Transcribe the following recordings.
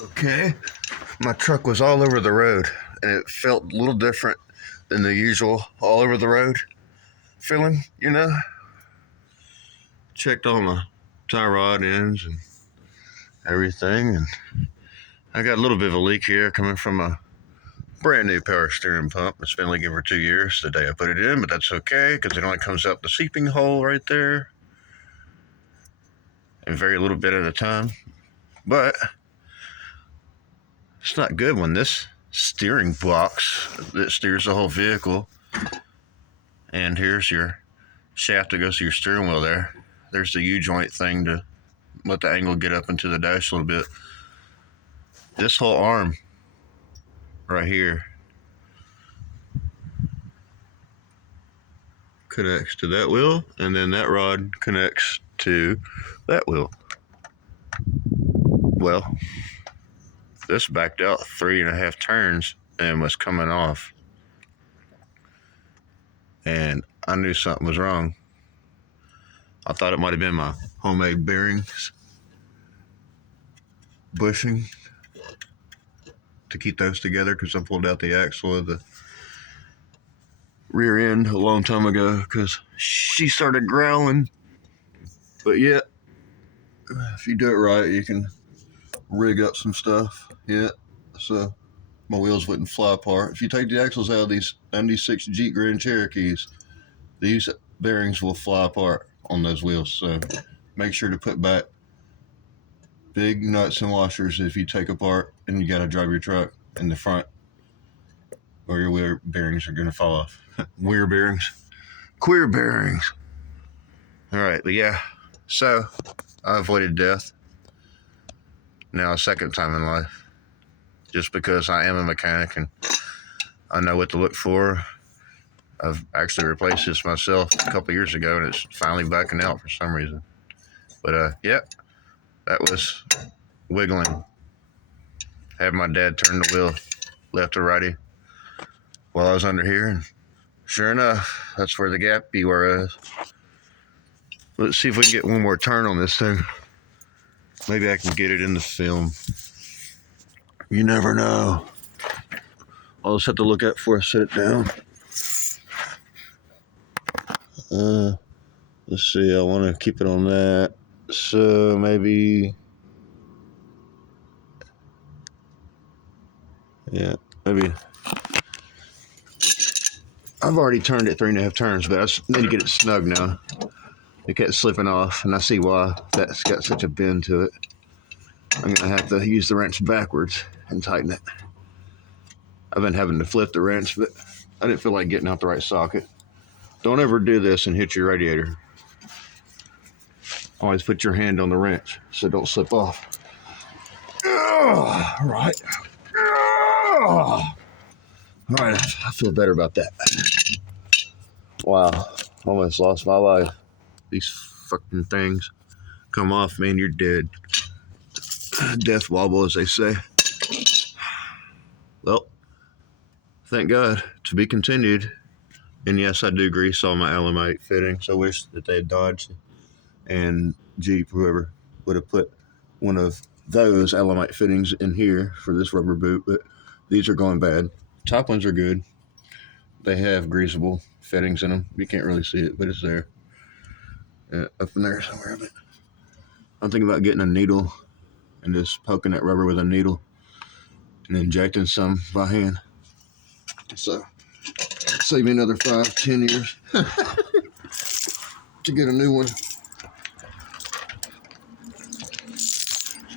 Okay, my truck was all over the road, and it felt a little different than the usual all over the road feeling, Checked all my tie rod ends and everything, and I got a little bit of a leak here coming from a brand new power steering pump. It's been leaking for 2 years the day I put it in, but that's okay because it only comes out the seeping hole right there, and very little bit at a time. But it's not good when this steering box that steers the whole vehicle, and here's your shaft that goes to your steering wheel there. There's the U-joint thing to let the angle get up into the dash a little bit. This whole arm right here connects to that wheel, and then that rod connects to that wheel. Well, this backed out 3.5 turns and was coming off, and I knew something was wrong. I thought it might have been my homemade bearings bushing to keep those together, because I pulled out the axle of the rear end a long time ago because she started growling. But yeah, if you do it right, you can rig up some stuff. Yeah, so my wheels wouldn't fly apart. If you take the axles out of these 96 Jeep Grand Cherokees, these bearings will fly apart on those wheels. So make sure to put back big nuts and washers if you take apart and you got to drive your truck in the front, or your wheel bearings are going to fall off. Queer bearings. All right, but yeah, so I avoided death now a second time in life, just because I am a mechanic and I know what to look for. I've actually replaced this myself a couple years ago, and it's finally backing out for some reason. But yeah, that was wiggling. Had my dad turn the wheel left to righty while I was under here, and sure enough, that's where the gap be-ware is. Let's see if we can get one more turn on this thing. Maybe I can get it in the film. You never know. I'll just have to look out before I set it down. Let's see, I want to keep it on that. So maybe, yeah, maybe. I've already turned it 3.5 turns, but I just need to get it snug now. It kept slipping off, and I see why. That's got such a bend to it. I'm gonna have to use the wrench backwards and tighten it. I've been having to flip the wrench, but I didn't feel like getting out the right socket. Don't ever do this and hit your radiator. Always put your hand on the wrench so it don't slip off. All right. All right, I feel better about that. Wow, almost lost my life. These fucking things come off, man, you're dead. Death wobble, as they say. Well, thank God. To be continued. And yes, I do grease all my Elamite fittings. I wish that they had Dodge and Jeep, whoever, would have put one of those Elamite fittings in here for this rubber boot, but these are going bad. Top ones are good. They have greasable fittings in them. You can't really see it, but it's there. Up in there somewhere. But I'm thinking about getting a needle and just poking that rubber with a needle and injecting some by hand. So save me another 5-10 years to get a new one.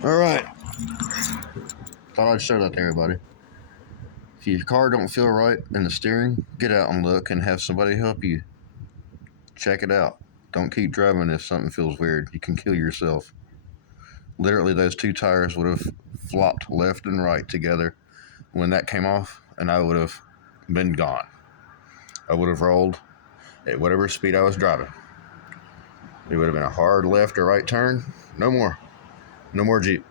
All right. Thought I'd share that to everybody. If your car don't feel right in the steering, get out and look and have somebody help you. Check it out. Don't keep driving if something feels weird. You can kill yourself. Literally, those two tires would have flopped left and right together when that came off, and I would have been gone. I would have rolled at whatever speed I was driving. It would have been a hard left or right turn. No more. No more Jeep.